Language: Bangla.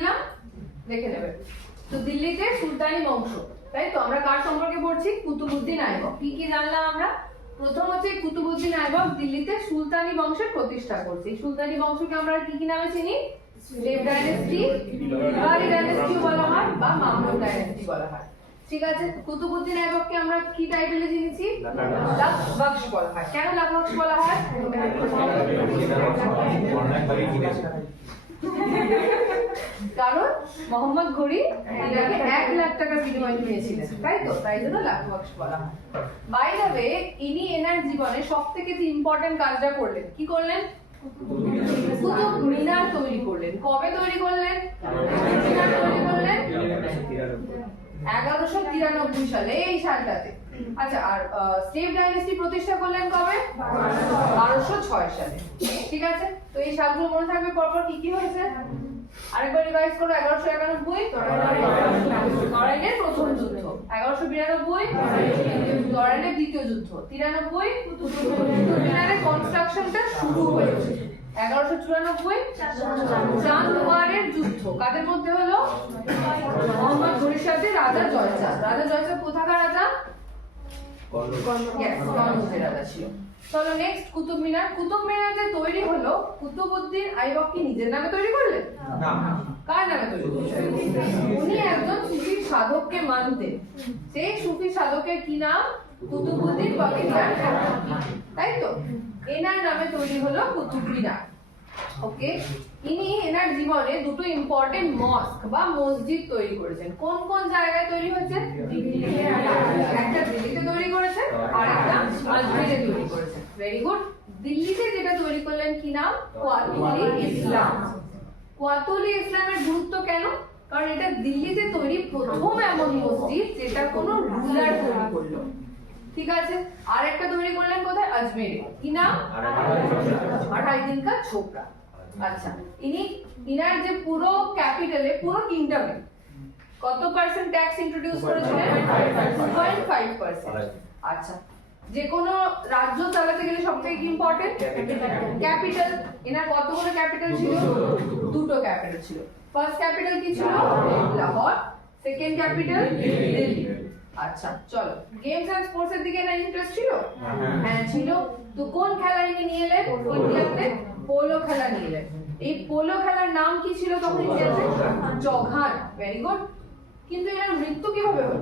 দিলাম, দেখে নেবে। তো দিল্লিতে সুলতানি বংশ, তাই তো আমরা কার সম্পর্কে পড়ছি? কুতুবউদ্দিন আইবক। কি কি জানলাম আমরা? প্রথম হচ্ছে কুতুবউদ্দিন আইবক দিল্লিতে সুলতানি বংশের প্রতিষ্ঠা করছে। এই সুলতানি বংশকে আমরা কি কি নামে চিনি? স্লেভ ডাইনেস্টি, দিলবারি ডাইনেস্টি বলা হয় বা মামলুক ডাইনেস্টি বলা হয়। ঠিক আছে, কুতুবউদ্দিন আইবককে আমরা কি টাইটেলে চিনেছি? লাখ বখশ বলা হয়। কেন লাখ বখশ বলা হয়? কারণ মোহাম্মদ ঘুরি এটাকে 1 লাখ টাকার বিনিময়ে কিনেছিলেন, তাই তো, তাই জন্য লাখ বখশ বলা হয়। বাই দ্য ওয়ে, ইনি এনার জীবনে সবথেকে ইম্পর্টেন্ট কাজটা করলেন। কি করলেন? কুতুব মিনার তৈরি করলেন। কবে তৈরি করলেন? মিনার তৈরি করলেন 1193 সালে, এই সালটাতে। আচ্ছা, আর স্লেভ ডাইনেস্টি প্রতিষ্ঠা করলেন কবে? 1206 সালে। ঠিক আছে, তো এই সালগুলো মনে থাকবে পরপর কি কি হয়েছে। আরেকবার রিভাইজ করো। 1191 তরাইনের প্রথম যুদ্ধ, 1192 তরাইনের দ্বিতীয় যুদ্ধ, 93 কুতুব মিনারের কনস্ট্রাকশনটা শুরু হয়েছে, 1194 চাঁদওয়ারের যুদ্ধ কাদের মধ্যে হলো? মোহাম্মদ ঘুরির সাথে রাজা জয়চাঁদ। রাজা জয়চাঁদ কোথাকার রাজা? গণের রাজা ছিল। চলো নেক্সট, কুতুব মিনার। কুতুব মিনার যে তৈরি হলো, কুতুবউদ্দিন আইবক কি নিজের নামে তৈরি করলেন? না। কার নামে তৈরি করলেন? উনি একজন সুফি সাধককে মানতেন। সেই সুফি সাধকের কি নাম? কুতুবউদ্দিন বখতিয়ার কাকি, তাই তো? এনার নামে তৈরি হলো কুতুব মিনার। ওকে, ইনি এনার জীবনে দুটো ইম্পর্টেন্ট মস্ক বা মসজিদ তৈরি করেছেন। কোন কোন জায়গায় তৈরি হয়েছে? একটা দিল্লিতে তৈরি করেছেন আর একটা আজমিরে তৈরি করেছেন। Very good. দিল্লিতে যেটা তৈরি করলেন কি নাম? কোয়াতুল ইসলাম। কোয়াতুল ইসলামের গুরুত্ব কেন? কারণ এটা দিল্লিতে তৈরি প্রথম এমন মসজিদ যেটা কোনো রুলার তৈরি করলো। ঠিক আছে, আর একটা তৈরি করলেন কোথায়? আজমেরে। কি নাম? আড়াই দিন কা ছোকরা। আচ্ছা, ইনার যে পুরো ক্যাপিটালে, পুরো কিংডমে কত পার্সেন্ট ট্যাক্স ইন্ট্রোডিউস করেছিলেন? 2.5%। আচ্ছা, যে কোনো রাজ্য চালাতে গেলে সবথেকে কি ইম্পর্টেন্ট? ক্যাপিটাল। এনার কতগুলো ক্যাপিটাল ছিল? দুটো ক্যাপিটাল ছিল। ফার্স্ট ক্যাপিটাল কি ছিল? লাহোর। Second capital Delhi. আচ্ছা, চলো, গেমস এন্ড স্পোর্টস এর দিকে না ইন্টারেস্ট ছিল? হ্যাঁ ছিল। তো কোন খেলা ইনি নিয়ে এলেন ইন্ডিয়াতে? পোলো খেলা নিয়ে এলেন। এই পোলো খেলার নাম কি ছিল তখন ইন্ডিয়াতে? চৌঘান। Very good. কিন্তু এর মৃত্যু কিভাবে হলো?